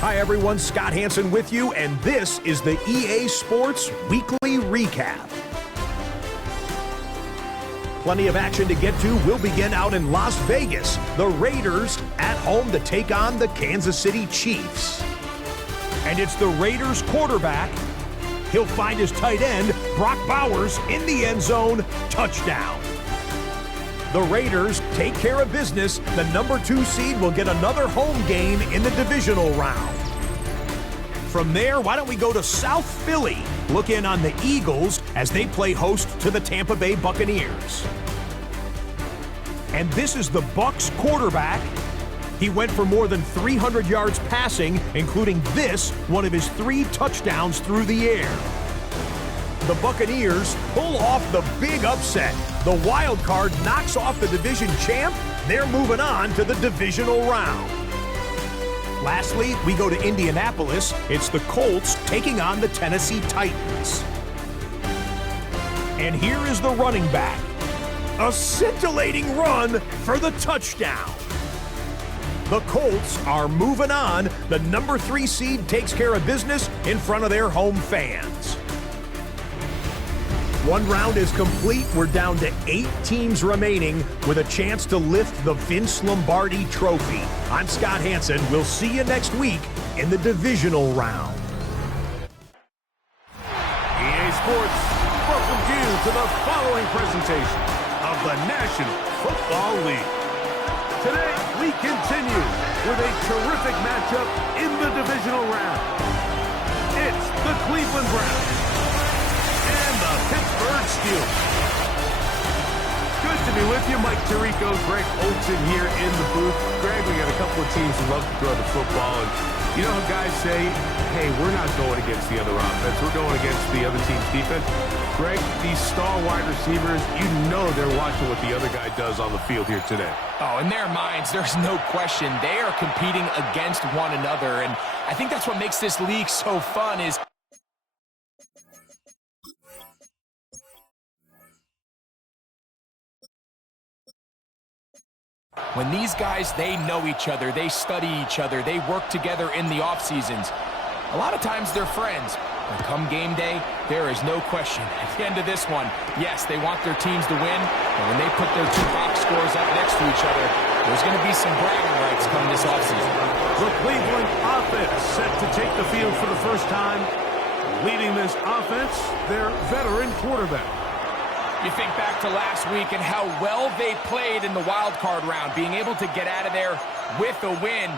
Hi everyone, Scott Hansen with you, and this is the EA Sports Weekly Recap. Plenty of action to get to. We'll begin out in Las Vegas. The Raiders at home to take on the Kansas City Chiefs. And it's the Raiders quarterback. He'll find his tight end, Brock Bowers, in the end zone. Touchdown. The Raiders take care of business. The number 2 seed will get another home game in the divisional round. From there, why don't we go to South Philly? Look in on the Eagles as they play host to the Tampa Bay Buccaneers. And this is the Bucs quarterback. He went for more than 300 yards passing, including this, one of his 3 touchdowns through the air. The Buccaneers pull off the big upset. The wild card knocks off the division champ. They're moving on to the divisional round. Lastly, we go to Indianapolis. It's the Colts taking on the Tennessee Titans. And here is the running back. A scintillating run for the touchdown. The Colts are moving on. The number 3 seed takes care of business in front of their home fans. One round is complete. We're down to 8 teams remaining with a chance to lift the Vince Lombardi Trophy. I'm Scott Hansen. We'll see you next week in the divisional round. EA Sports welcomes you to the following presentation of the National Football League. Today, we continue with a terrific matchup in the divisional round. It's the Cleveland Browns and the Pittsburgh Steelers. Good to be with you. Mike Tirico, Greg Olson here in the booth. Greg, we got a couple of teams who love to throw the football. And you know how guys say, hey, we're not going against the other offense. We're going against the other team's defense. Greg, these star wide receivers, you know they're watching what the other guy does on the field here today. Oh, in their minds, there's no question. They are competing against one another. And I think that's what makes this league so fun is when these guys, they know each other, they study each other, they work together in the off seasons. A lot of times they're friends, but come game day, there is no question. At the end of this one, yes, they want their teams to win, but when they put their 2 box scores up next to each other, there's going to be some bragging rights coming this offseason. The Cleveland offense set to take the field for the first time. Leading this offense, their veteran quarterback. You think back to last week and how well they played in the wild card round, being able to get out of there with a win.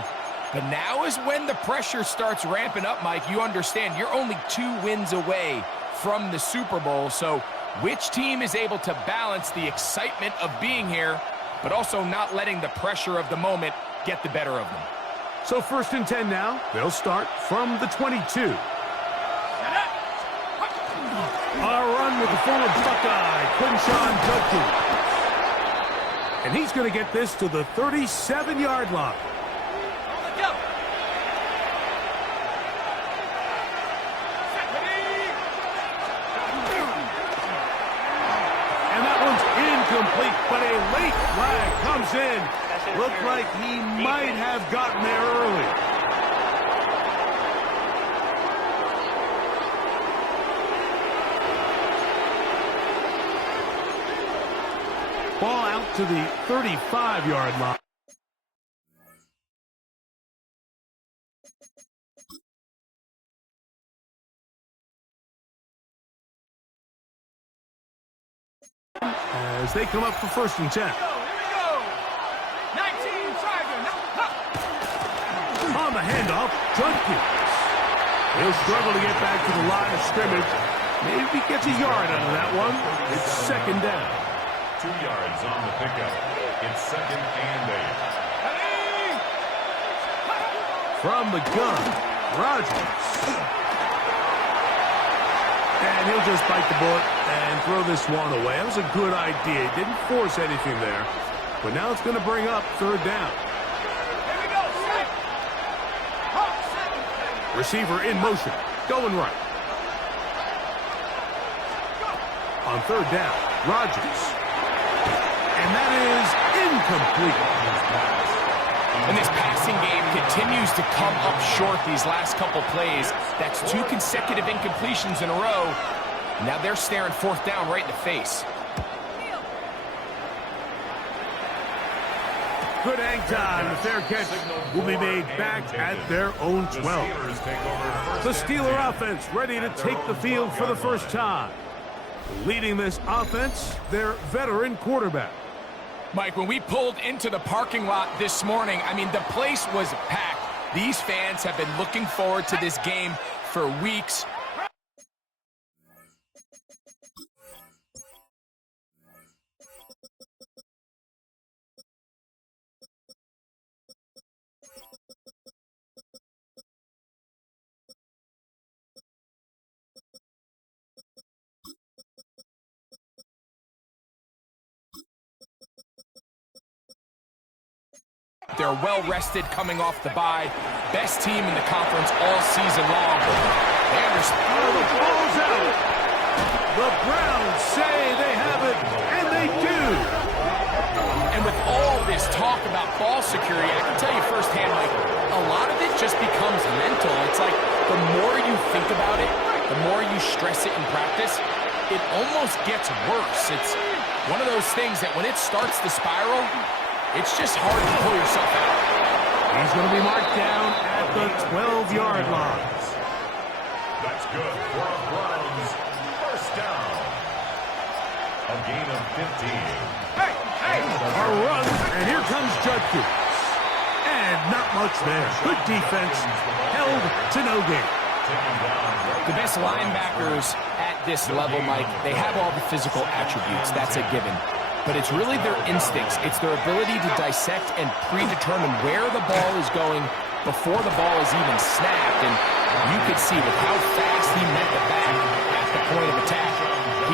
But now is when the pressure starts ramping up, Mike. You understand you're only 2 wins away from the Super Bowl. So which team is able to balance the excitement of being here, but also not letting the pressure of the moment get the better of them? So 1st and 10 now. They'll start from the 22. A run with the former Buckeye, Quinshawn Judkins. And he's going to get this to the 37-yard line. And that one's incomplete, but a late flag comes in. Looked like he might have gotten there early. Ball out to the 35-yard line. As they come up for 1st and 10. Here we go. 19, driving. On the handoff, Judkins. He'll struggle to get back to the line of scrimmage. Maybe he gets a yard out of that one. It's 2nd down. 2 yards on the pickup. It's 2nd and 8. From the gun, Rodgers. And he'll just bite the bullet and throw this one away. That was a good idea. He didn't force anything there. But now it's going to bring up 3rd down. Here we go. Receiver in motion. Going right. On 3rd down, Rodgers. And that is incomplete. In this passing game, continues to come up short these last couple plays. That's 2 consecutive incompletions in a row. Now they're staring fourth down right in the face. Good hang time. The fair catch will be made back at their own 12. The Steeler offense ready to take the field for the first time. Leading this offense, their veteran quarterback. Mike, when we pulled into the parking lot this morning, I mean, the place was packed. These fans have been looking forward to this game for weeks. They're well-rested coming off the bye. Best team in the conference all season long. They understand. The ball's out. The Browns say they have it, and they do. And with all this talk about ball security, I can tell you firsthand, Mike, a lot of it just becomes mental. It's like the more you think about it, the more you stress it in practice, it almost gets worse. It's one of those things that when it starts to spiral, it's just hard to pull yourself out. He's going to be marked down at the 12-yard line. That's good for a Browns first down. A gain of 15. A run, and here comes Judkins. And not much there. Good defense, held to no gain. The best linebackers at this level, Mike, they have all the physical attributes. That's a given. But it's really their instincts. It's their ability to dissect and predetermine where the ball is going before the ball is even snapped. And you could see with how fast he met the back at the point of attack,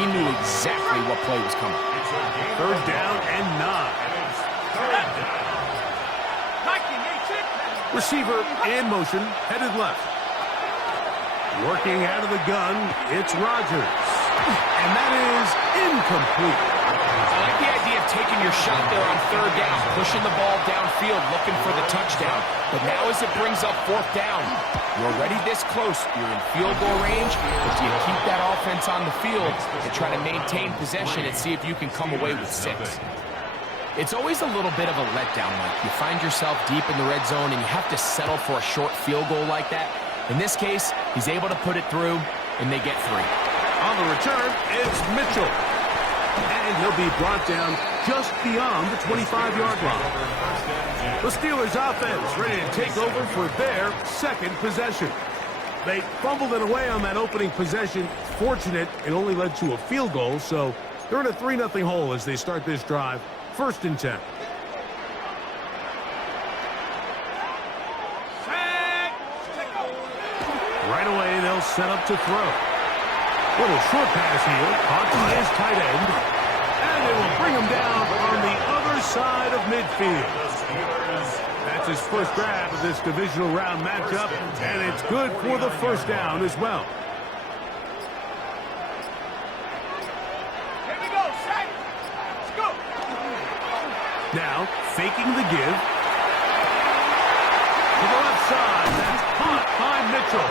he knew exactly what play was coming. Third down and 9. Receiver in motion, headed left. Working out of the gun, it's Rodgers. And that is incomplete. I like the idea of taking your shot there on third down, pushing the ball downfield, looking for the touchdown. But now as it brings up fourth down, you're already this close. You're in field goal range, but do you keep that offense on the field and try to maintain possession and see if you can come away with 6? It's always a little bit of a letdown, Mike. You find yourself deep in the red zone and you have to settle for a short field goal like that. In this case, he's able to put it through, and they get 3. On the return, it's Mitchell. And he'll be brought down just beyond the 25-yard line. The Steelers offense ready to take over for their second possession. They fumbled it away on that opening possession. Fortunate, it only led to a field goal, so they're in a 3-0 hole as they start this drive. 1st and 10. Right away, they'll set up to throw. Little short pass here, caught by his tight end. And they will bring him down on the other side of midfield. That's his first grab of this divisional round matchup, and it's good for the first down as well. Here we go, set. Let's go. Now, faking the give. To the left side, that's caught by Mitchell.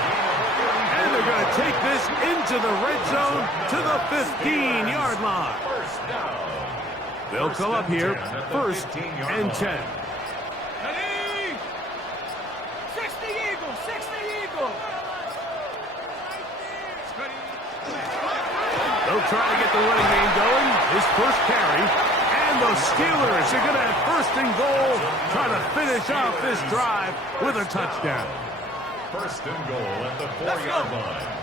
And they're going to take this into the red zone to the 15-yard line. They'll come up here, 1st and 10. Ready? 60 Eagles, 60 Eagles. They'll try to get the running game going. His first carry. And the Steelers are going to have 1st and goal, trying to finish off this drive with a touchdown. 1st and goal at the 4-yard line.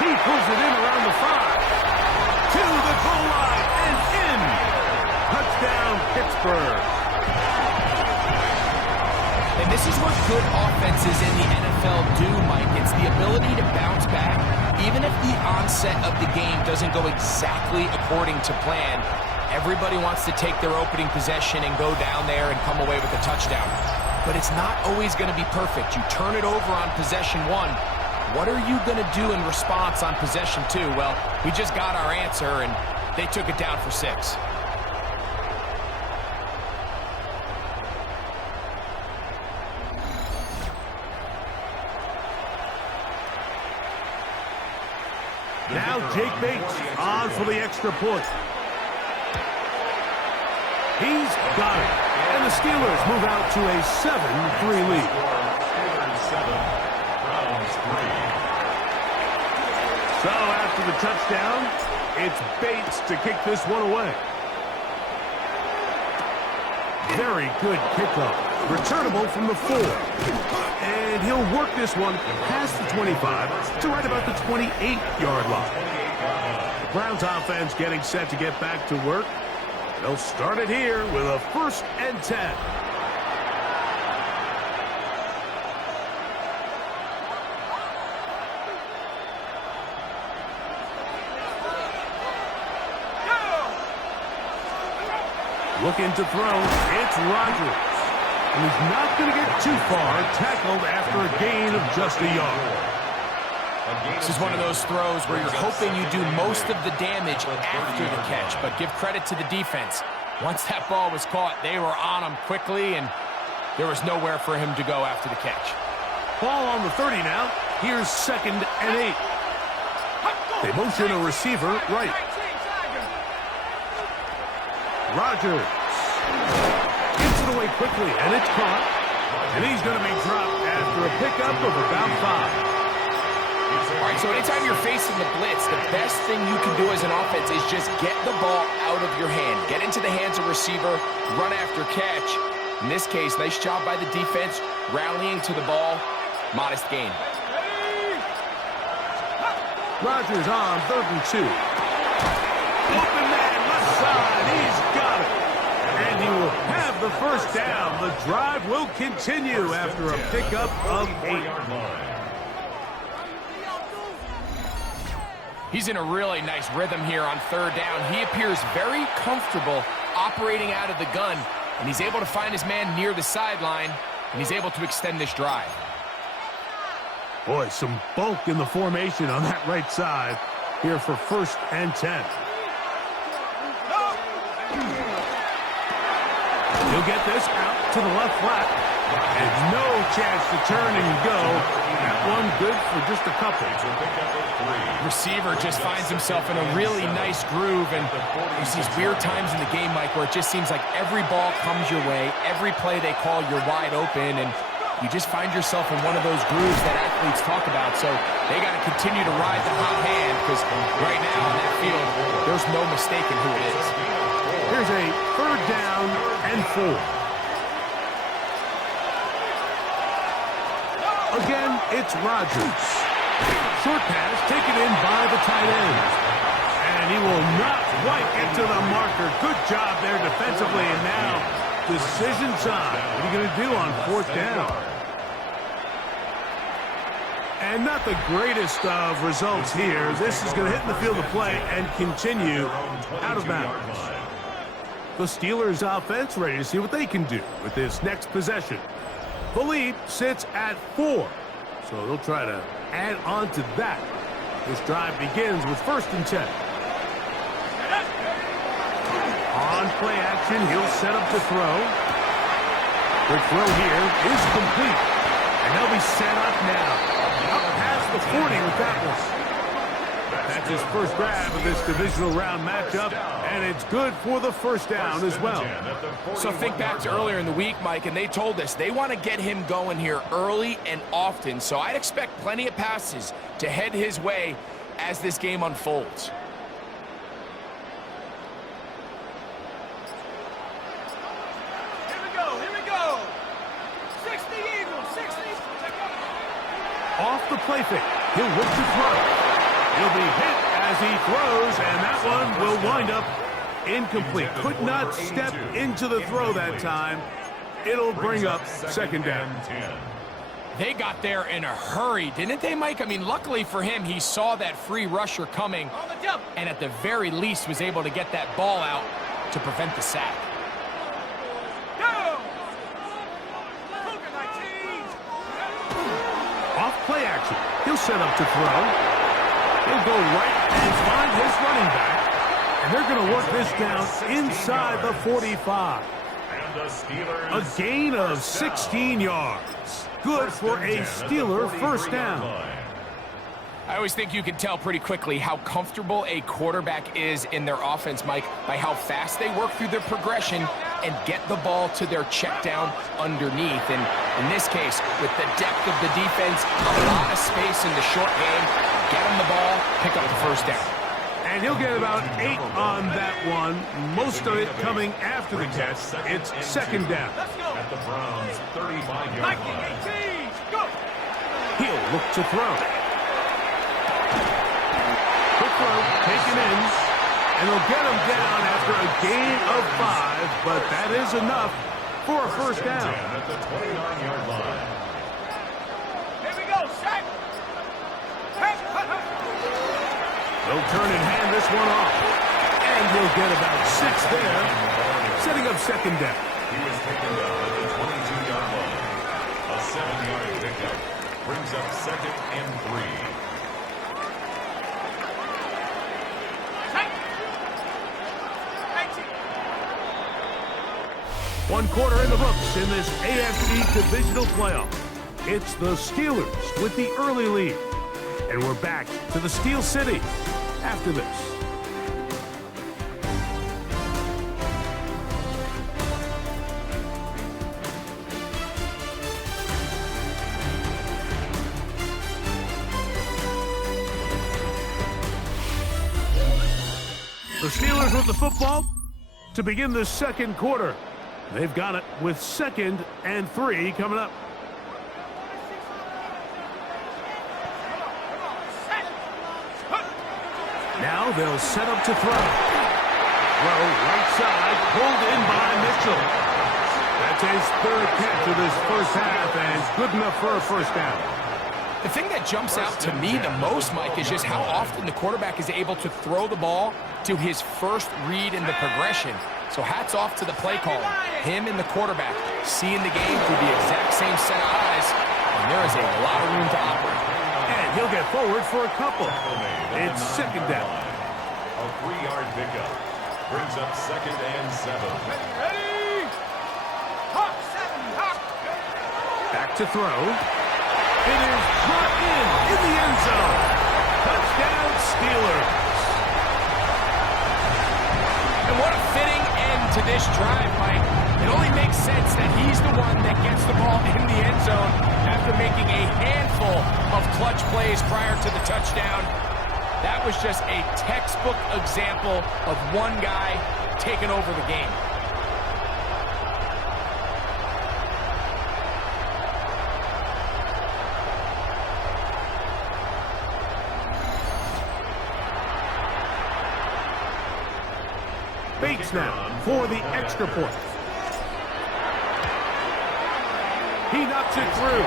He pulls it in around the 5. To the goal line and in. Touchdown, Pittsburgh. And this is what good offenses in the NFL do, Mike. It's the ability to bounce back. Even if the onset of the game doesn't go exactly according to plan, everybody wants to take their opening possession and go down there and come away with a touchdown. But it's not always going to be perfect. You turn it over on possession 1. What are you going to do in response on possession 2? Well, we just got our answer, and they took it down for 6. Now Jake Bates on for the extra point. He's got it. And the Steelers move out to a 7-3 lead. Steelers 7, Browns 3. So after the touchdown, it's Bates to kick this one away. Very good kickoff. Returnable from the 4. And he'll work this one past the 25 to right about the 28-yard line. The Browns offense getting set to get back to work. They'll start it here with a 1st and 10. Looking to throw, it's Rodgers. And he's not going to get too far, tackled after a gain of just a yard. This is one of those throws where you're hoping you do most of the damage after the catch, but give credit to the defense. Once that ball was caught, they were on him quickly, and there was nowhere for him to go after the catch. Ball on the 30 now. Here's 2nd and 8. They motion a receiver right. Rodgers gets it away quickly, and it's caught. And he's going to be dropped after a pickup of about 5. All right, so anytime you're facing the blitz, the best thing you can do as an offense is just get the ball out of your hand. Get into the hands of receiver, run after catch. In this case, nice job by the defense, rallying to the ball. Modest gain. Rodgers on 3rd and 2. Open man, left side, he's got it. And he will have the 1st down. The drive will continue after a pickup of 8. He's in a really nice rhythm here on 3rd down. He appears very comfortable operating out of the gun, and he's able to find his man near the sideline, and he's able to extend this drive. Boy, some bulk in the formation on that right side here for 1st and 10. He'll get this out to the left flat. And no chance to turn and go. That one good for just a couple. Receiver just finds himself in a really nice groove, and there's these weird times in the game, Mike, where it just seems like every ball comes your way, every play they call, you're wide open, and you just find yourself in one of those grooves that athletes talk about. So they got to continue to ride the hot hand, because right now on that field, there's no mistaking who it is. Here's a 3rd down and 4. Again, it's Rodgers. Short pass taken in by the tight end. And he will not quite get to the marker. Good job there defensively. And now, decision time. What are you going to do on 4th down? And not the greatest of results here. This is going to hit in the field of play and continue out of bounds. The Steelers offense ready to see what they can do with this next possession. The lead sits at 4, so they'll try to add on to that. This drive begins with 1st and 10. On play action, he'll set up to throw. The throw here is complete, and they'll be set up now. Up past the 40 with that one. That's his first grab of this divisional round matchup, and it's good for the 1st down as well. So think back to earlier in the week, Mike, and they told us they want to get him going here early and often. So I'd expect plenty of passes to head his way as this game unfolds. Here we go. 60 Eagles, 60. Off the play fake, he'll look to throw. He'll be hit as he throws, and that one will wind up incomplete. Could not step into the throw that time. It'll bring up 2nd down. They got there in a hurry, didn't they, Mike? I mean, luckily for him, he saw that free rusher coming, and at the very least was able to get that ball out to prevent the sack. Off play action, he'll set up to throw. He'll go right and find his running back. And they're going to work this down inside the 45. A gain of 16 yards. Good for a Steeler 1st down. I always think you can tell pretty quickly how comfortable a quarterback is in their offense, Mike, by how fast they work through their progression and get the ball to their check down underneath. And in this case, with the depth of the defense, a lot of space in the short game, get him the ball, pick up the first down. And he'll get about 8 on that one, most of it coming after the catch. It's second down. At the Browns' 35-yard line. He'll look to throw. Quick throw, taken in, and he'll get him down after a gain of 5, but that is enough for a first down. At the 29-yard line. Here we go, set. They'll turn and hand this one off. And he'll get about 6 there, setting up second down. He was taken down at the 22-yard line. A 7-yard pickup brings up second and 3. One quarter in the books in this AFC Divisional playoff. It's the Steelers with the early lead. And we're back to the Steel City after this. The Steelers with the football to begin the second quarter. They've got it with second and 3 coming up. Now they'll set up to throw. Throw right side, pulled in by Mitchell. That's his third catch of this first half, and good enough for a first down. The thing that jumps out to me the most, Mike, is just how often the quarterback is able to throw the ball to his first read in the progression. So hats off to the play caller, him and the quarterback, seeing the game through the exact same set of eyes, and there is a lot of room to operate. And he'll get forward for a couple. It's second down. A 3-yard pickup brings up second and 7. Ready? Hawk, 7, hawk. Back to throw. It is brought in the end zone. Touchdown, Steelers. And what a fitting end to this drive, Mike. It only makes sense that he's the one that gets the ball in the end zone after making a handful of clutch plays prior to the touchdown. That was just a textbook example of one guy taking over the game. Bates now for the extra point. He knocks it through.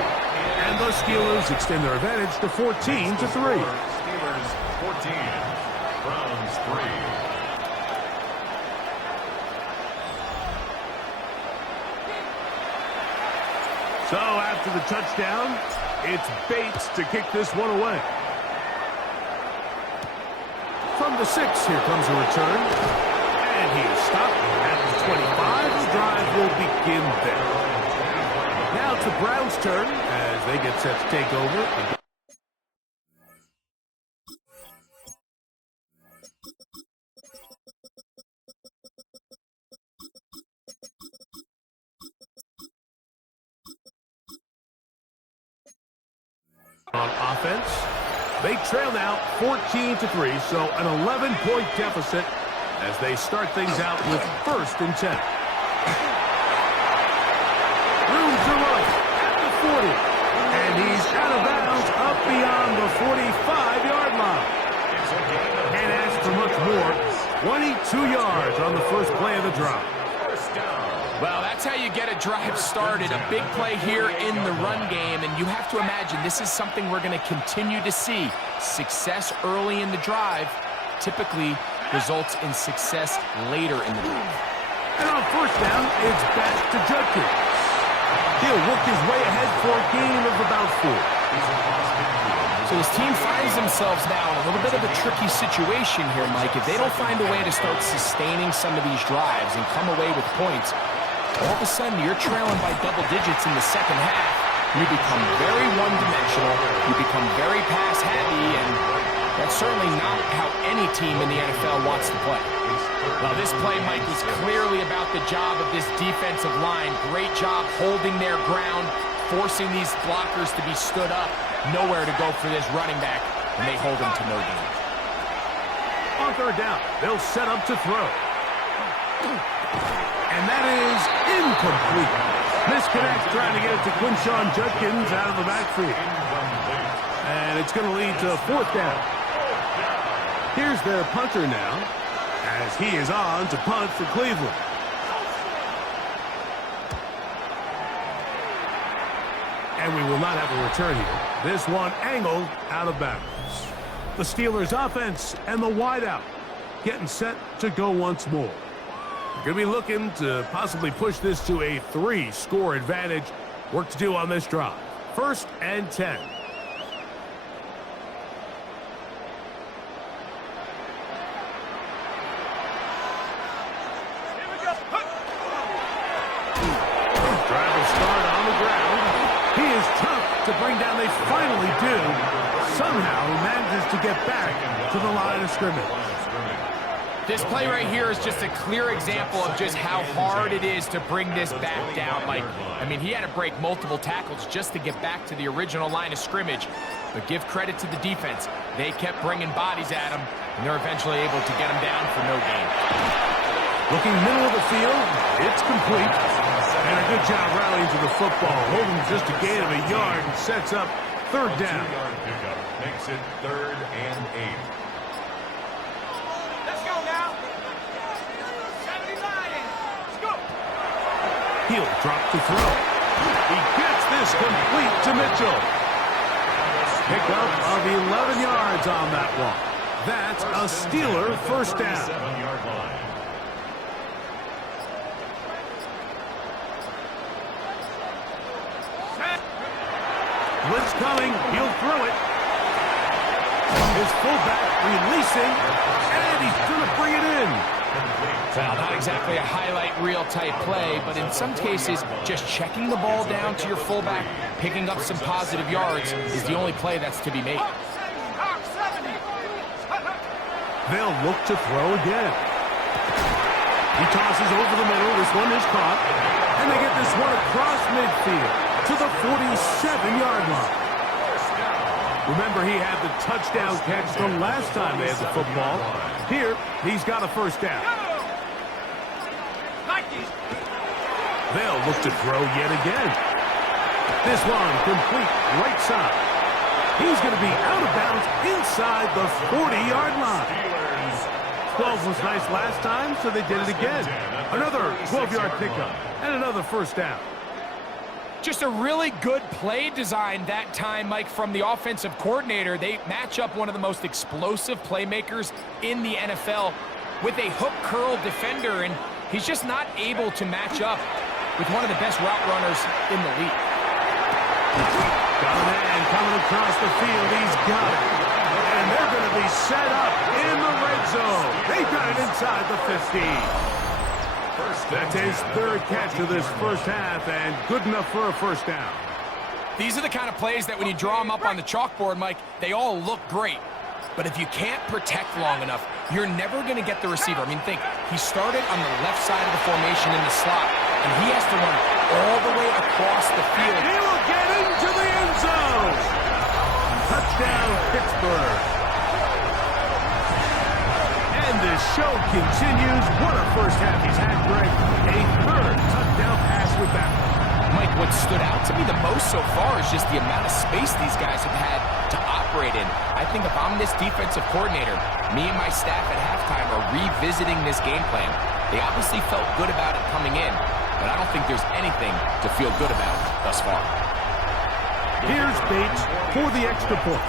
And the Steelers extend their advantage to 14-3. Steelers 14, Browns 3. So after the touchdown, it's Bates to kick this one away. From the 6, here comes a return. And he's stopped at the 25. The drive will begin there. Now it's the Browns' turn as they get set to take over. On offense, they trail now 14-3, so an 11-point deficit as they start things out with 1st and 10. Room to run at the 40, and he's out of bounds up beyond the 45-yard line. And as for much more, 22 yards on the first play of the drive. Well, that's how you get a drive started. A big play here in the run game, and you have to imagine this is something we're going to continue to see. Success early in the drive typically results in success later in the drive. And on first down, it's back to Judkins. He'll work his way ahead for a gain of about 4. So this team finds themselves now in a little bit of a tricky situation here, Mike. If they don't find a way to start sustaining some of these drives and come away with points, all of a sudden you're trailing by double digits in the second half. you become very one-dimensional, you become very pass-happy, and that's certainly not how any team in the NFL wants to play. Well, this play, Mike, was clearly about the job of this defensive line. Great job holding their ground, forcing these blockers to be stood up. Nowhere to go for this running back, and they hold him to no gain. On third down, they'll set up to throw. And that is incomplete. Misconnect trying to get it to Quinshawn Judkins out of the backfield. And it's going to lead to fourth down. Here's their punter now, as he is on to punt for Cleveland. And we will not have a return here. This one angled out of bounds. The Steelers offense and the wideout getting set to go once more. Going to be looking to possibly push this to a 3-score advantage. Work to do on this drive. 1st and 10. Drive start on the ground. He is tough to bring down. They finally do. Somehow he manages to get back to the line of scrimmage. This play right here is just a clear example of just how hard it is to bring this back down, Mike. I mean, he had to break multiple tackles just to get back to the original line of scrimmage. But give credit to the defense. They kept bringing bodies at him, and they're eventually able to get him down for no gain. Looking middle of the field, it's complete. And a good job rallying to the football. Holding just a gain of a yard and sets up third down. Pickup makes it 3rd and 8. He'll drop to throw. He gets this complete to Mitchell. Pickup of 11 yards on that one. That's a Steeler first down. 7-yard line. Blitz coming. He'll throw it. His fullback releasing, and he's going to bring it in. Well, not exactly a highlight reel type play, but in some cases, just checking the ball down to your fullback, picking up some positive yards is the only play that's to be made. They'll look to throw again. He tosses over the middle. This one is caught. And they get this one across midfield to the 47-yard line. Remember, he had the touchdown catch the last time they had the football. Here, he's got a first down. They'll look to throw yet again. This one complete right side. He's going to be out of bounds inside the 40-yard line. 12 was nice last time, so they did it again. Another 12-yard pickup and another first down. Just a really good play design that time, Mike, from the offensive coordinator. They match up one of the most explosive playmakers in the NFL with a hook curl defender, and he's just not able to match up with one of the best route runners in the league. Got a man coming across the field. He's got it. And they're going to be set up in the red zone. They've got it inside the 15. That's his third catch of this first half, and good enough for a first down. These are the kind of plays that when you draw them up on the chalkboard, Mike, they all look great. But if you can't protect long enough, you're never going to get the receiver. I mean, think, he started on the left side of the formation in the slot, and he has to run all the way across the field. He will get into the end zone. Touchdown, Pittsburgh. And this show continues. What a first half he's had, Greg. A third touchdown pass with that one. Mike, what stood out to me the most so far is just the amount of space these guys have had to operate in. I think if I'm this defensive coordinator, me and my staff at halftime are revisiting this game plan. They obviously felt good about it coming in, but I don't think there's anything to feel good about thus far. Here's Bates for the extra point.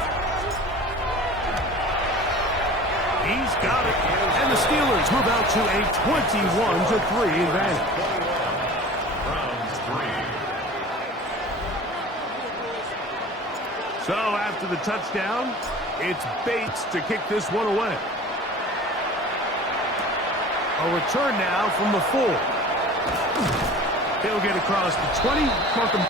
He's got it. And the Steelers move out to a 21-3 advantage. So after the touchdown, it's Bates to kick this one away. A return now from the 4. He'll get across the 20. Markham.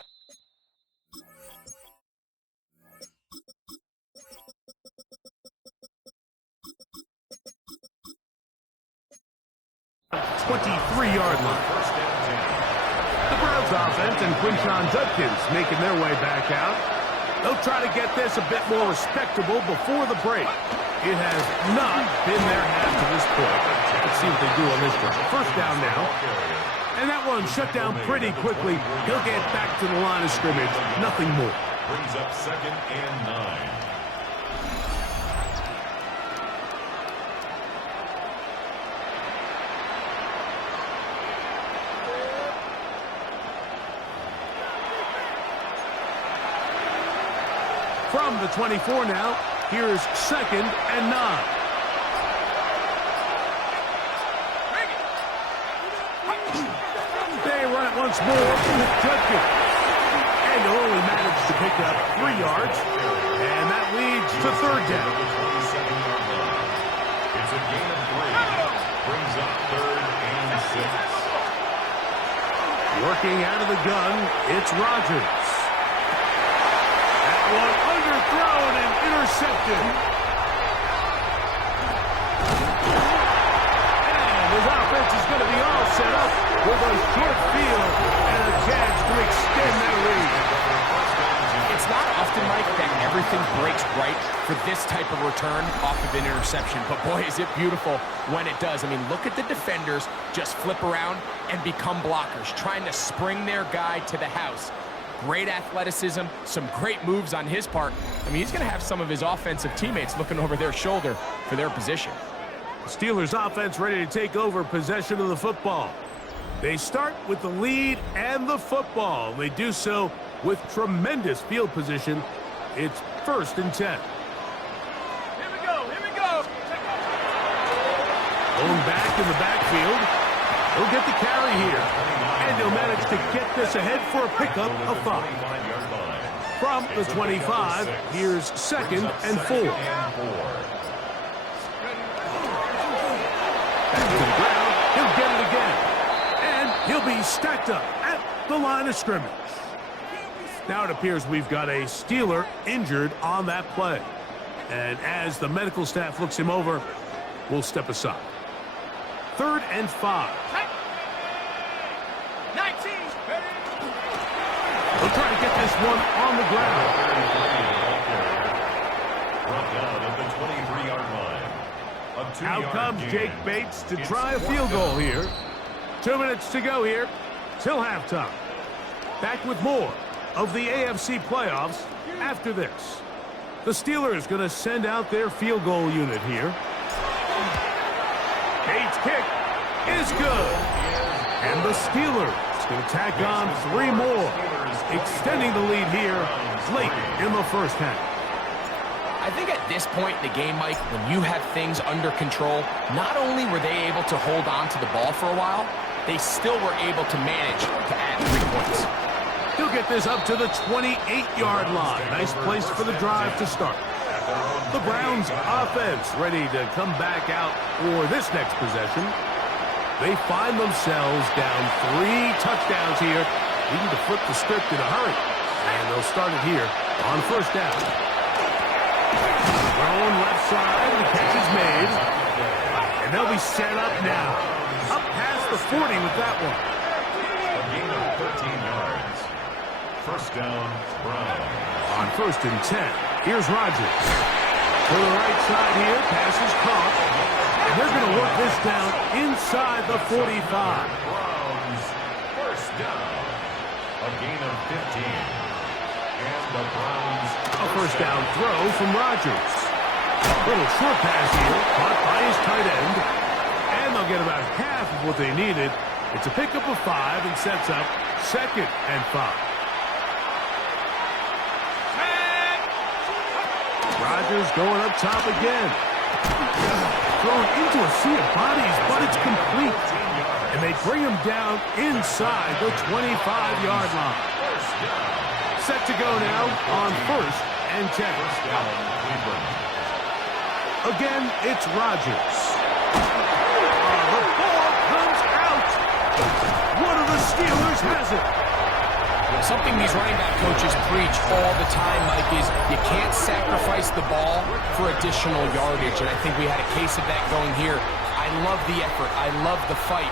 offense and Quinshon Judkins making their way back out. They'll try to get this a bit more respectable before the break. It has not been their half to this point. Let's see what they do on this drive. First down now. And that one shut down pretty quickly. He'll get back to the line of scrimmage. Nothing more. Brings up 2nd and 9. From the 24 now, here's 2nd and 9. They run it once more with Judkins. And they'll only manage to pick up 3 yards. And that leads to 3rd down. It's a gain of 3. Brings up 3rd and 6. Working out of the gun, it's Rodgers. That one underthrown and intercepted. And his offense is going to be all set up with a short field and a chance to extend that lead. It's not often, Mike, that everything breaks right for this type of return off of an interception. But, boy, is it beautiful when it does. I mean, look at the defenders just flip around and become blockers, trying to spring their guy to the house. Great athleticism, some great moves on his part. I mean, he's going to have some of his offensive teammates looking over their shoulder for their position. Steelers offense ready to take over possession of the football. They start with the lead and the football. They do so with tremendous field position. It's 1st and 10. Here we go. Going back in the backfield. He'll get the carry here. And he'll manage to get this ahead for a pickup of 5. From the 25, here's 2nd and 4. Back to the ground. He'll get it again. And he'll be stacked up at the line of scrimmage. Now it appears we've got a Steeler injured on that play. And as the medical staff looks him over, we'll step aside. 3rd and 5. 19. We'll try to get this one on the ground. Brought down at the 23-yard line. Out comes Jake Bates to try a field goal here. 2 minutes to go here till halftime. Back with more of the AFC playoffs after this. The Steelers going to send out their field goal unit here. Bates' kick is good. And the Steelers going to tack on 3 more, extending the lead here late in the first half. I think at this point in the game, Mike, when you have things under control, not only were they able to hold on to the ball for a while, they still were able to manage to add 3 points. He'll get this up to the 28-yard line. Nice place for the drive to start. The Browns offense ready to come back out for this next possession. They find themselves down 3 touchdowns here, needing to flip the script in a hurry. And they'll start it here on 1st down. Thrown left side, the catch is made. And they'll be set up now. Up past the 40 with that one. A gain of 13 yards. 1st down, Brown. On 1st and 10, here's Rodgers. To the right side here, pass is caught. And they're going to work this down inside the 45. Browns, 1st down. A gain of 15. And the Browns. A 1st down throw from Rodgers. Little short pass here, caught by his tight end. And they'll get about half of what they needed. It's a pickup of 5 and sets up 2nd and 5. Rodgers going up top again. Thrown into a sea of bodies, but it's complete. And they bring him down inside the 25-yard line. Set to go now on 1st and 10. Again, it's Rodgers. The ball comes out. One of the Steelers has it. Something these running back coaches preach all the time, Mike, is you can't sacrifice the ball for additional yardage. And I think we had a case of that going here. I love the effort. I love the fight.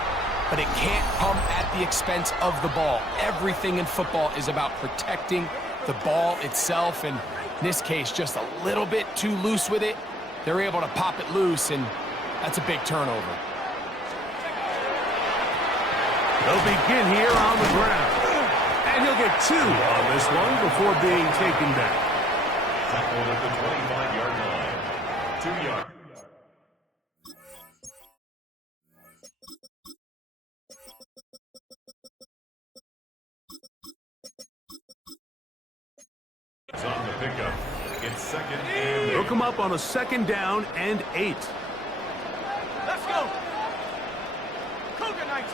but it can't come at the expense of the ball. Everything in football is about protecting the ball itself, and in this case, just a little bit too loose with it. They're able to pop it loose, and that's a big turnover. They'll begin here on the ground. And he'll get 2 on this one before being taken back. Tackled at the 25-yard line. 2 yards. It's on the pickup. It's 2nd and 8. Hook him up on a 2nd down and 8. Let's go. Cougar 19.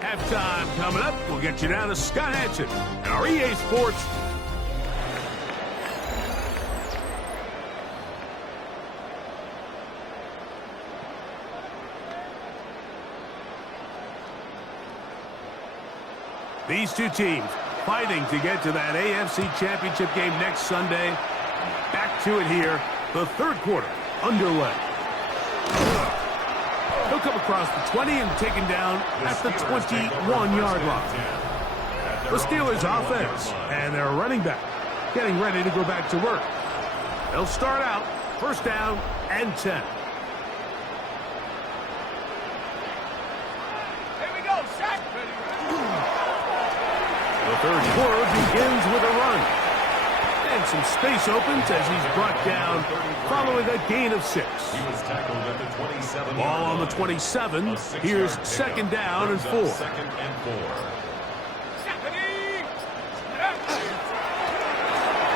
Halftime coming up. We'll get you down to Scott Hansen and our EA Sports. These two teams fighting to get to that AFC Championship game next Sunday. Back to it here. The 3rd quarter underway. He'll come across the 20 and taken down at the 21-yard line. The Steelers offense and their running back getting ready to go back to work. They'll start out 1st down and 10. Here we go, set. The 3rd quarter begins with a run. And some space opens as he's brought down following a gain of 6. He was tackled at the 27. Ball on the 27. Here's 2nd down and 4. 2nd and 4.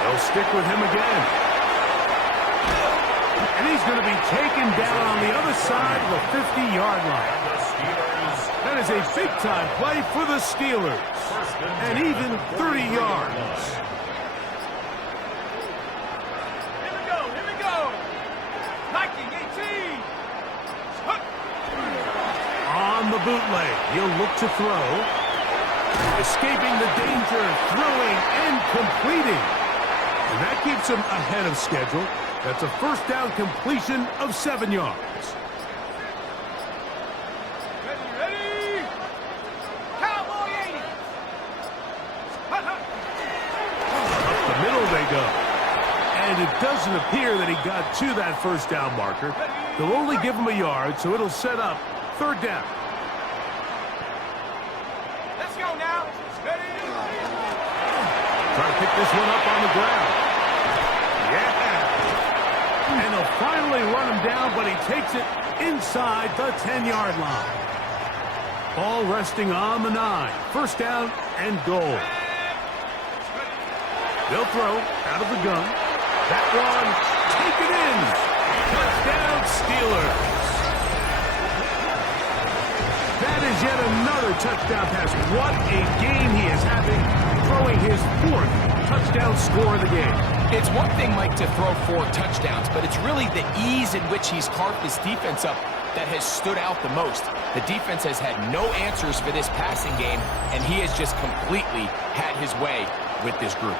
They'll stick with him again. And he's going to be taken down on the other side of the 50-yard line. That is a big-time play for the Steelers. And even 30 yards. Here we go. Viking 18. On the bootleg, he'll look to throw. Escaping the danger, throwing and completing. And that keeps him ahead of schedule. That's a 1st down completion of 7 yards. Ready. Cowboy 80. Up the middle they go. And it doesn't appear that he got to that 1st down marker. They'll only give him a yard, so it'll set up 3rd down. Let's go now. Ready. Trying to pick this one up on the ground. Yeah. And they'll finally run him down, but he takes it inside the 10-yard line. Ball resting on the 9. 1st down and goal. They'll throw out of the gun. That one taken in. Touchdown Steelers. That is yet another touchdown pass. What a game he is having, throwing his 4th touchdown score of the game. It's one thing, Mike, to throw 4 touchdowns, but it's really the ease in which he's carved this defense up that has stood out the most. The defense has had no answers for this passing game, and he has just completely had his way with this group.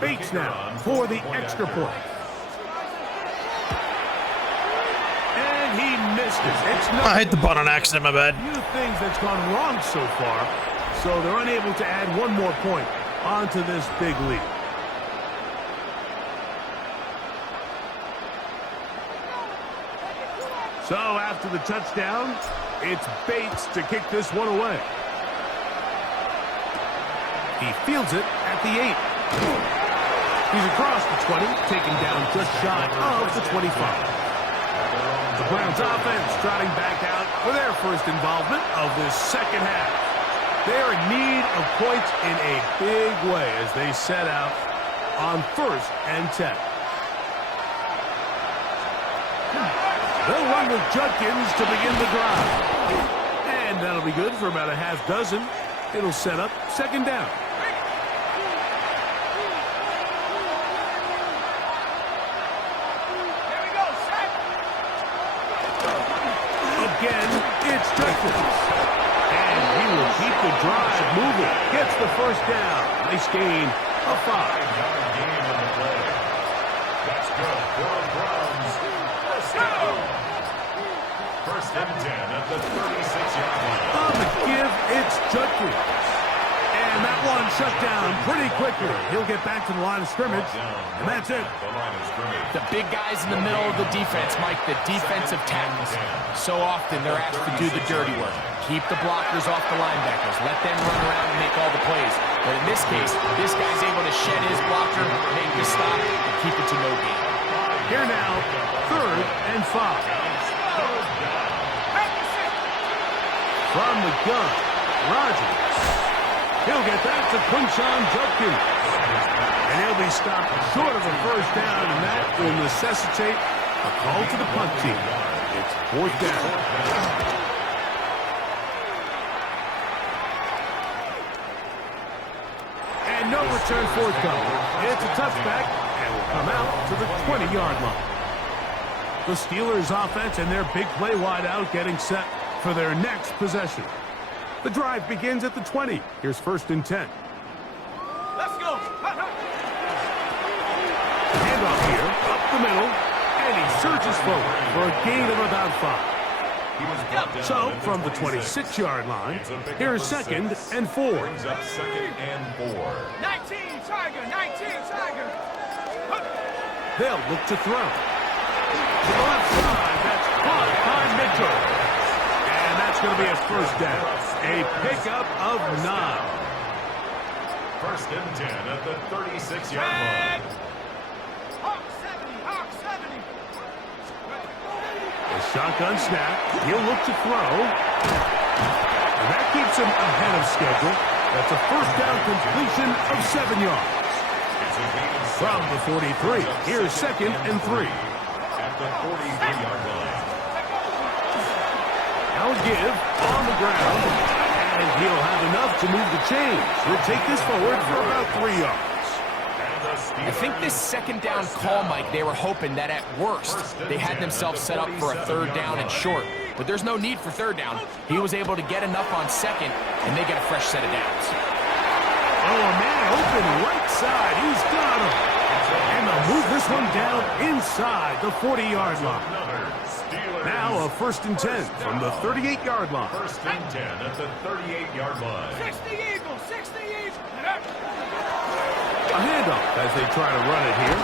Bates now for the extra point. And he missed it. I hit the button on accident, my bad. A few things that's gone wrong so far, so they're unable to add one more point onto this big lead. So after the touchdown, it's Bates to kick this one away. He fields it at the 8. He's across the 20, taken down just shy of the 25. The Browns offense trotting back out for their first involvement of this 2nd half. They're in need of points in a big way as they set out on 1st and 10. They'll run with Judkins to begin the drive. And that'll be good for about a half dozen. It'll set up second down. Here we go, set. Again, it's Judkins. And he will keep the drive moving. Gets the first down. Nice gain of 5. Gain on the play. That's good for the Browns. First and 10 at the 36-yard line. On the give, it's Judkins. And that one shut down pretty quickly. He'll get back to the line of scrimmage. And that's it. The line of scrimmage. The big guys in the middle of the defense, Mike, the defensive tackles. So often they're asked to do the dirty work. Keep the blockers off the linebackers. Let them run around and make all the plays. But in this case, this guy's able to shed his blocker, make the stop, and keep it to no gain. Here now, 3rd and 5. From the gun, Rodgers. He'll get that to Quinshon Judkins. And he'll be stopped short of a first down, and that will necessitate a call to the punt team. It's 4th down. And no return forthcoming. It's a touchback, and will come out to the 20-yard line. The Steelers' offense and their big play wideout getting set for their next possession. The drive begins at the 20. Here's 1st and 10. Let's go. Handoff here, up the middle, and he surges forward for a gain of about 5. So, from the 26-yard line, here's 2nd and 4. Brings up 2nd and 4. 19, Tiger, 19, Tiger. They'll look to throw. To the left side, that's caught by Mitchell. And that's going to be a first down. A pickup of 9. 1st and 10 at the 36-yard line. Hawk 70, Hawk 70. A shotgun snap. He'll look to throw. And that keeps him ahead of schedule. That's a first down completion of 7 yards. From the 43, here's 2nd and 3. At the 43-yard line. Now give on the ground, and he'll have enough to move the chains. He'll take this forward for about 3 yards. I think this second down call, Mike, they were hoping that at worst they had themselves set up for a 3rd down and short. But there's no need for 3rd down. He was able to get enough on 2nd, and they get a fresh set of downs. Oh, a man open right side. He's got him. And they'll move this one down inside the 40-yard line. Now a 1st and 10 from the 38-yard line. 1st and 10 at the 38-yard line. 60 Eagles, 60 Eagles. A handoff as they try to run it here.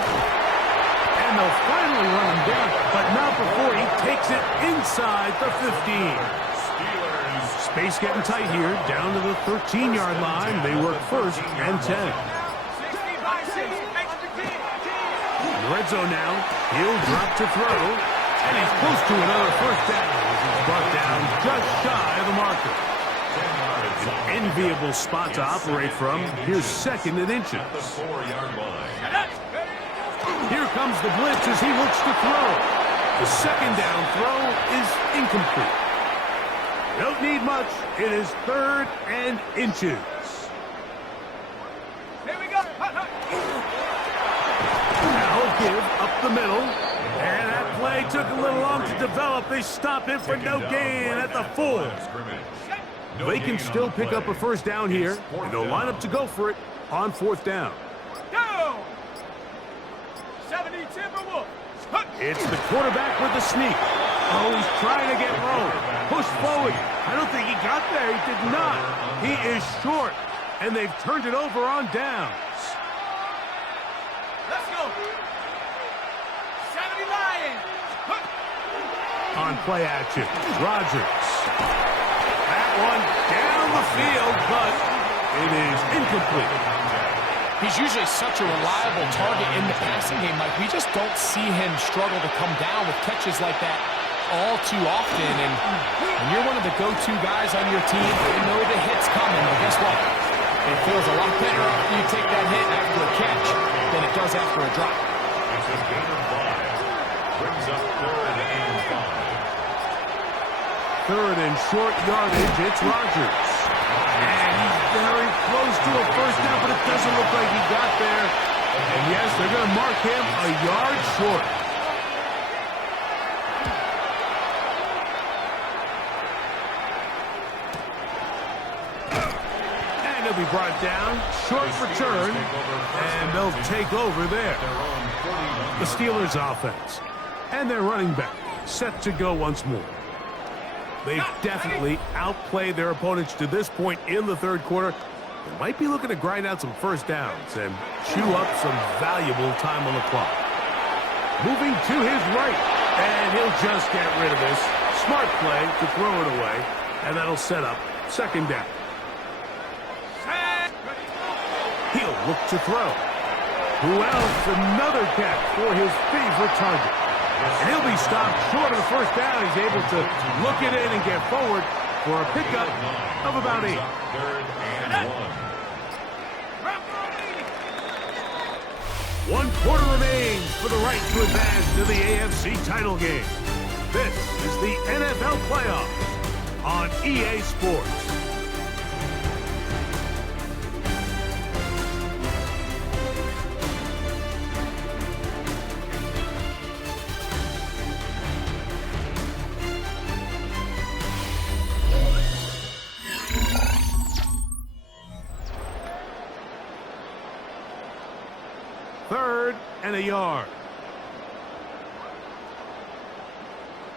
And they'll finally run him down, but not before he takes it inside the 15. Space getting tight here, down to the 13-yard line. They work 1st and 10. 60 by 6, extra key. Red zone now. He'll drop to throw. And he's close to another first down. He's brought down just shy of the marker. An enviable spot to operate from. Here's 2nd and inches. The 4-yard line. Here comes the blitz as he looks to throw. The 2nd down throw is incomplete. Don't need much. It is 3rd and inches. Here we go. Now give up the middle. And that play took a little long to develop. They stop it for no gain at the 4. They can still pick up a first down here, and they'll line up to go for it on 4th down. Go. 70 Timberwolves. It's the quarterback with the sneak. Oh, he's trying to get low. Push forward. I don't think he got there. He did not. He is short, and they've turned it over on downs. Let's go. 70 Lions. On play action, Rodgers. That one down the field, but it is incomplete. He's usually such a reliable target in the passing game, Mike. We just don't see him struggle to come down with catches like that all too often. And when you're one of the go-to guys on your team, you know the hit's coming. But guess what? It feels a lot better after you take that hit after a catch than it does after a drop. It's a gain of 5. Brings up 3rd and 5. 3rd and short yardage. It's Rodgers. And he's very close to a first down, but it doesn't look like he got there. And yes, they're going to mark him a yard short. And he'll be brought down. Short return. And they'll take over there. The Steelers offense. And their running back set to go once more. They've definitely outplayed their opponents to this point in the third quarter. They might be looking to grind out some first downs and chew up some valuable time on the clock. Moving to his right, and he'll just get rid of this. Smart play to throw it away, and that'll set up second down. He'll look to throw. Who else? Another catch for his favorite target. And he'll be stopped short of the first down. He's able to look it in and get forward for a pickup of about 8. 3rd and 1. 1 quarter remains for the right to advance to the AFC title game. This is the NFL playoffs on EA Sports. And a yard.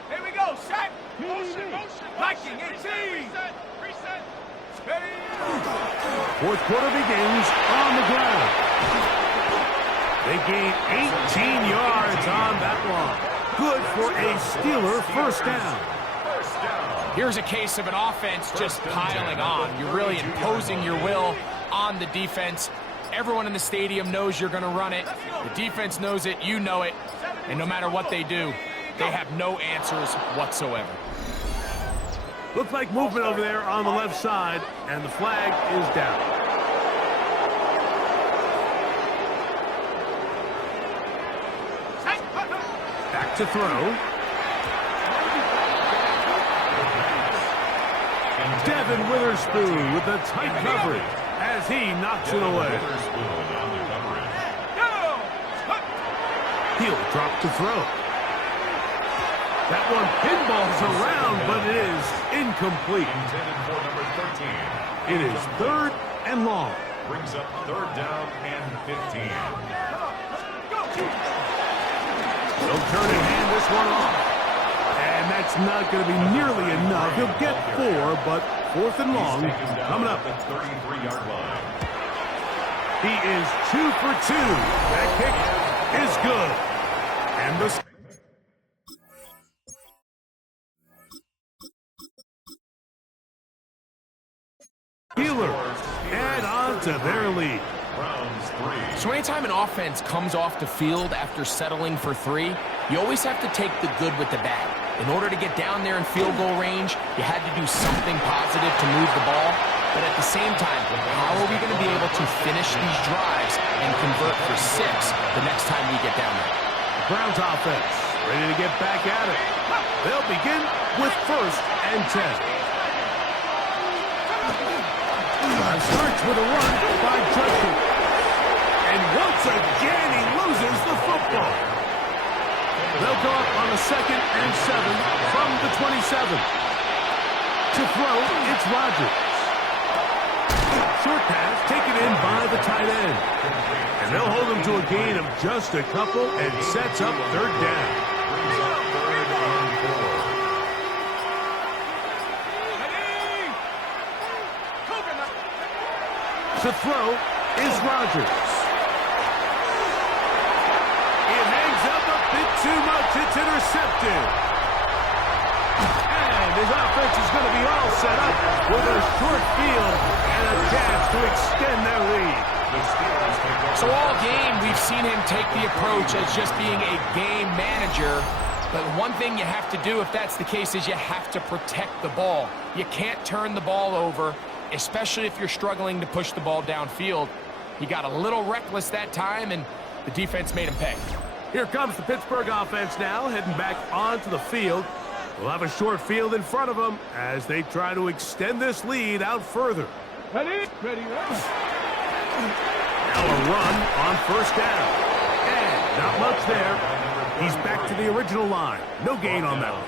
Here we go. Set. Motion. Liking 18. Reset. Steady. Fourth quarter begins on the ground. They gain 18 yards on that long. Good for a Steeler first down. Here's a case of an offense just piling on. You're really imposing your will on the defense. Everyone in the stadium knows you're going to run it. The defense knows it, you know it. And no matter what they do, they have no answers whatsoever. Looks like movement over there on the left side, and the flag is down. Back to throw. Devin Witherspoon with the tight coverage as he knocks it away. He'll drop to throw. That one pinballs around, but it is incomplete. Intended for number 13. It is 3rd and long. Brings up 3rd down and 15. They'll turn and hand this one off. And that's not going to be nearly enough. He'll get 4, but 4th and long coming up. At the 33-yard line. He is 2 for 2. That kick is good. And the Steelers add on to their lead. Browns 3. So anytime an offense comes off the field after settling for 3, you always have to take the good with the bad. In order to get down there in field goal range, you had to do something positive to move the ball. But at the same time, how are we going to be able to finish these drives and convert for 6 the next time we get down there? The Browns offense ready to get back at it. They'll begin with 1st and 10. Starts with a run by Justin. And once again, he loses the football. They'll go up on a 2nd and 7 from the 27. To throw, it's Rodgers. Short pass taken in by the tight end. And they'll hold him to a gain of just a couple and sets up 3rd down. To throw is Rodgers. It hangs up a bit too much. It's intercepted. And his offense is going to be all set up with a short field and a chance to extend their lead. So all game, we've seen him take the approach as just being a game manager. But one thing you have to do if that's the case is you have to protect the ball. You can't turn the ball over, especially if you're struggling to push the ball downfield. He got a little reckless that time, and the defense made him pay. Here comes the Pittsburgh offense now, heading back onto the field. We'll have a short field in front of them as they try to extend this lead out further. Ready? Ready, Now a run on first down. And not much there. He's back to the original line. No gain on that one.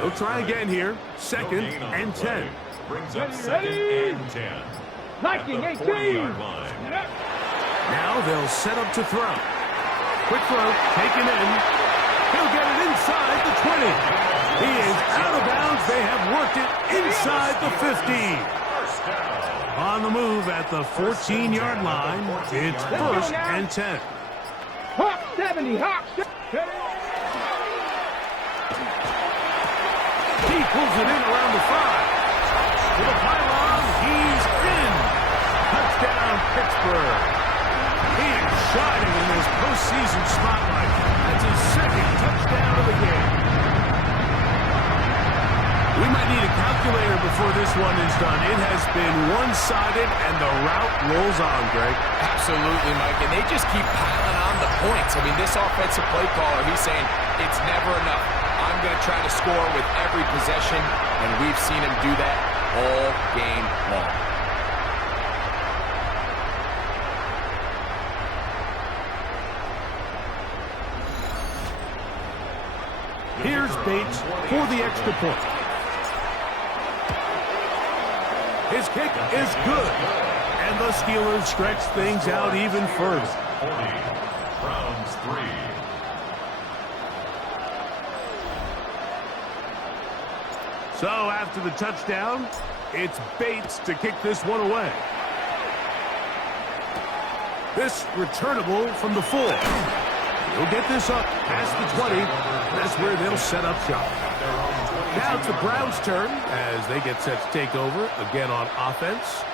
He'll try again here. Second and 10. Brings up second and 10. Liking 18. Now they'll set up to throw. Quick throw, taken in. He'll get it inside the 20. He is out of bounds. They have worked it inside the 15. On the move at the 14-yard line. It's first and 10. Hawk 70, Hawk 70. He pulls it in around the 5. To the pylon, he's in. Touchdown, Pittsburgh. He is shining in this postseason spotlight. That's his second touchdown of the game. We might need a calculator before this one is done. It has been one-sided, and the route rolls on, Greg. Absolutely, Mike, and they just keep piling on the points. I mean, this offensive play caller, he's saying it's never enough. I'm going to try to score with every possession, and we've seen him do that all game long. Here's Bates for the extra point. His kick is good. And the Steelers stretch things out even further. 40. Browns 3. So after the touchdown, it's Bates to kick this one away. This returnable from the 4. He'll get this up past the 20. That's where they'll set up shop. Now it's the Browns' turn as they get set to take over again on offense.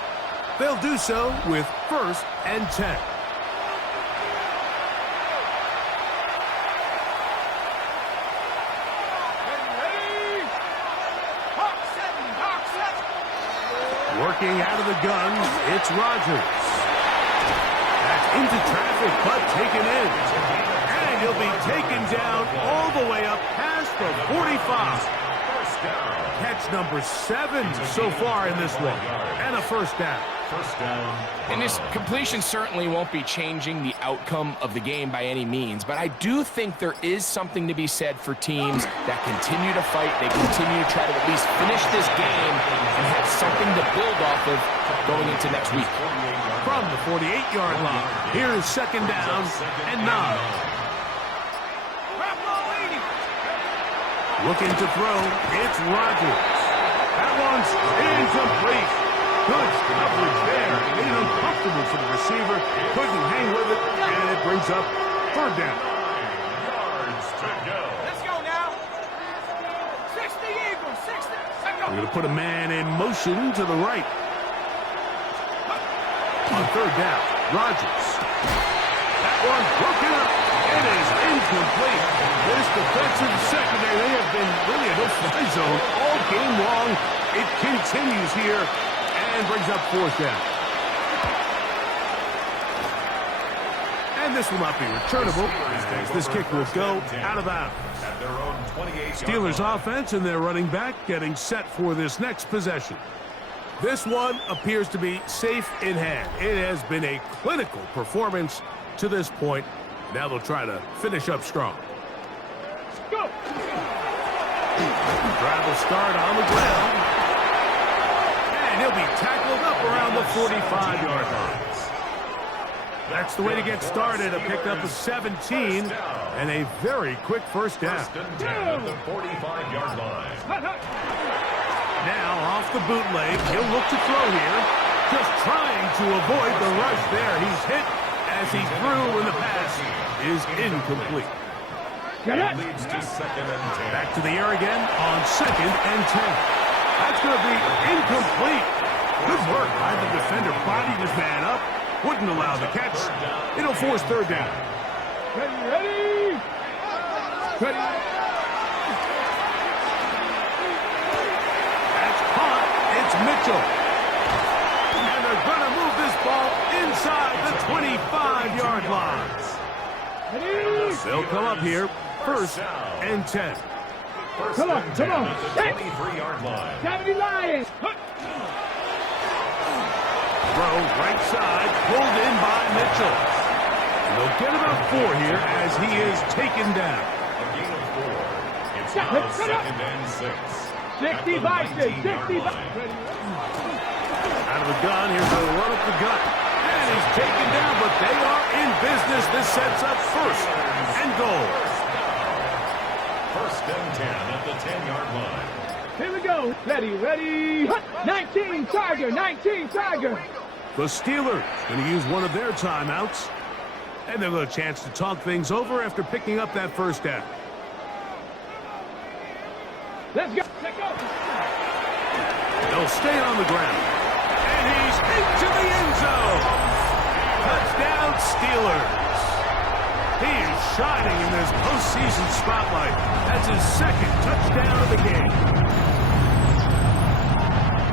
They'll do so with first and 10. Ready? Hawk 70, Hawk 70. Working out of the gun, it's Rodgers. That's into traffic, but taken in. And he'll be taken down all the way up past the 45. Catch number 7 so far in this one. And a first down. First down. And this completion certainly won't be changing the outcome of the game by any means, but I do think there is something to be said for teams that continue to fight. They continue to try to at least finish this game and have something to build off of going into next week. From the 48-yard line, here's second down and 9. Looking to throw, it's Rodgers. That one's incomplete. Good coverage there. Made it uncomfortable for the receiver. Couldn't hang with it, and it brings up third down. 9 yards to go. Let's go now. 60 Eagles, 60. We're going to put a man in motion to the right. On third down, Rodgers. That one broken up. It is incomplete. This defensive secondary, they have been really a no-fly zone all game long. It continues here and brings up fourth down. And this will not be returnable as this kick will go out of bounds. At their own 28. Steelers offense and their running back getting set for this next possession. This one appears to be safe in hand. It has been a clinical performance to this point. Now they'll try to finish up strong. Go. Drive will start on the ground. And he'll be tackled up around the 45-yard line. That's the way to get started. A pickup of 17 and a very quick first down. First and 10 at the 45-yard line. Now off the bootleg, he'll look to throw here. Just trying to avoid the rush there. He's hit as he threw when the pass is incomplete. That leads to second and 10. Back to the air again on second and 10. That's going to be incomplete. Good work by the defender. Bodied his man up. Wouldn't allow the catch. It'll force third down. Ready? Ready? That's caught. It's Mitchell. And they're going to move this ball inside the 25-yard line. They'll come up here. First and 10. Come on. At the 23-yard line. 70 Lions. Throw right side, pulled in by Mitchell. They'll get about 4 here as he is taken down. A gain of 4. It's now second and 6. 65, 65. Out of the gun, here's a run up the gut. And he's taken down, but they are in business. This sets up first and goal. First and 10 at the 10-yard line. Here we go. Ready. 19 Tiger. The Steelers going to use one of their timeouts. And they'll get a chance to talk things over after picking up that first down. Let's go. They'll stay on the ground. And he's into the end zone. Touchdown, Steelers. He is shining in this postseason spotlight. That's his second touchdown of the game.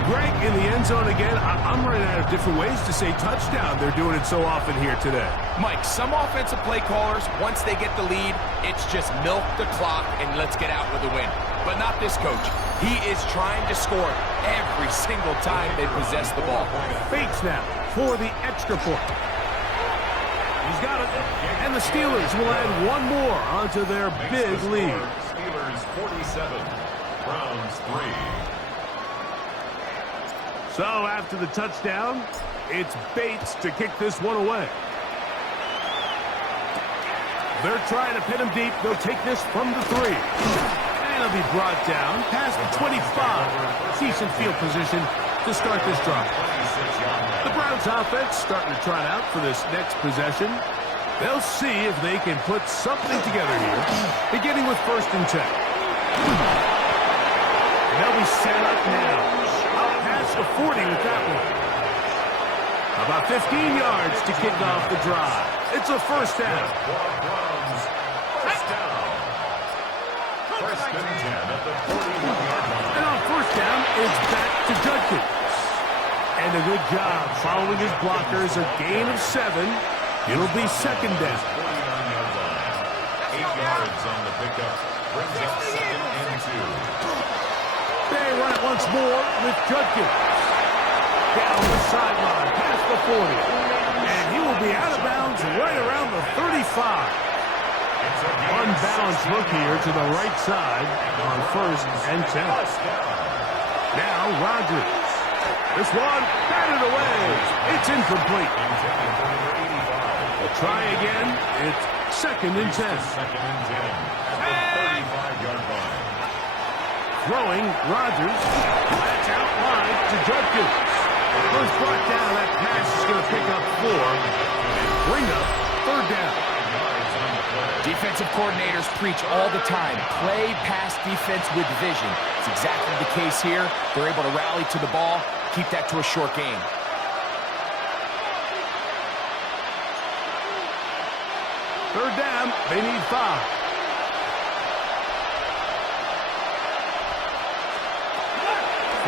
Greg in the end zone again. I'm running out of different ways to say touchdown. They're doing it so often here today. Mike, some offensive play callers, once they get the lead, it's just milk the clock and let's get out with a win. But not this coach. He is trying to score every single time they possess the ball. Bates now for the extra point. He's got it. And the Steelers will add one more onto their big lead. Steelers 47, Browns 3. So after the touchdown, it's Bates to kick this one away. They're trying to pin him deep. They'll take this from the 3. And it'll be brought down past the 25. Decent field position to start this drive. The Browns offense starting to trot out for this next possession. They'll see if they can put something together here, beginning with first and 10. They'll be set up now. Up past the 40 with that one. About 15 yards to kick off the drive. It's a first down. First down. First and 10 at the 41-yard line. And on first down, it's back to Judkins. And a good job following his blockers. A gain of 7. It'll be second down. 49-yard line. 8 yards on the pickup. Brings up second and 2. They run it once more with Judkins. Down the sideline, past the 40. And he will be out of bounds right around the 35. Unbalanced look here to the right side on first and 10. Now Rodgers. This one batted away. It's incomplete. A try again. It's second and 10. Second and 10 at the 35-yard line. Throwing Rodgers. That's out wide to Judkins. First brought down. That pass is going to pick up 4 and bring up third down. Defensive coordinators preach all the time, play pass defense with vision. It's exactly the case here. They're able to rally to the ball, keep that to a short game. Third down, they need 5.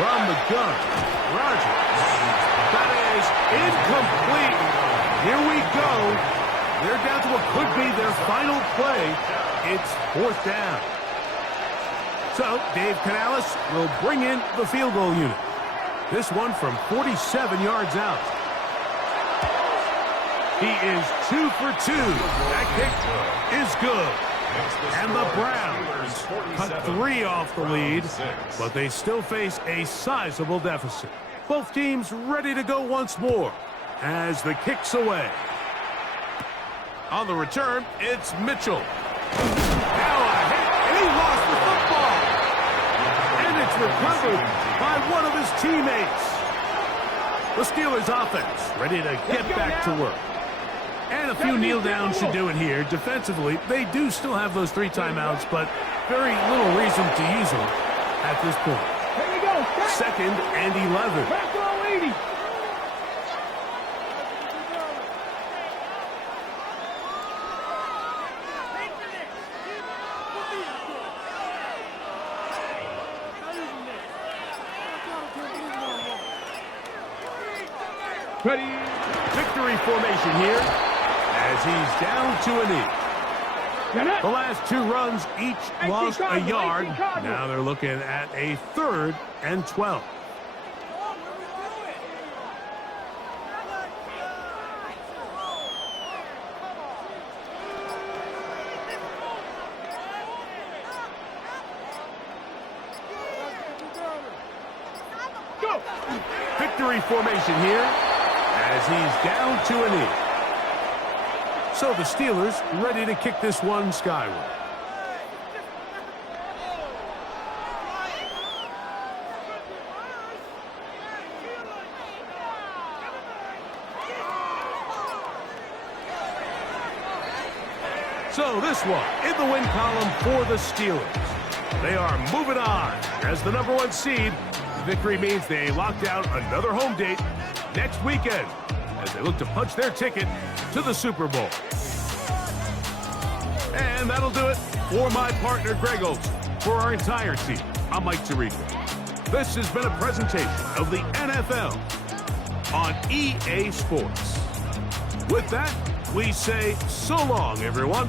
From the gun, Rodgers. That is incomplete. Here we go. They're down to what could be their final play. It's fourth down. So Dave Canales will bring in the field goal unit. This one from 47 yards out. He is 2 for 2. That kick is good. And the Browns cut 3 off the lead, but they still face a sizable deficit. Both teams ready to go once more as the kick's away. On the return, it's Mitchell. Now a hit, and he lost the football. And it's recovered by one of his teammates. The Steelers offense ready to get back to work. And a few kneel downs should do it here. Defensively, they do still have those 3 timeouts, but very little reason to use them at this point. Here we go. Second and 11. Back row 80. Ready. Victory formation here as he's down to a knee. The last 2 runs each lost a yard. Now they're looking at a 3rd and 12. Victory formation here as he's down to a knee. So the Steelers ready to kick this one skyward. So this one in the win column for the Steelers. They are moving on as the #1 seed. Victory means they locked down another home date next weekend as they look to punch their ticket to the Super Bowl. And that'll do it for my partner, Greg Olson. For our entire team, I'm Mike Tirico. This has been a presentation of the NFL on EA Sports. With that, we say so long, everyone.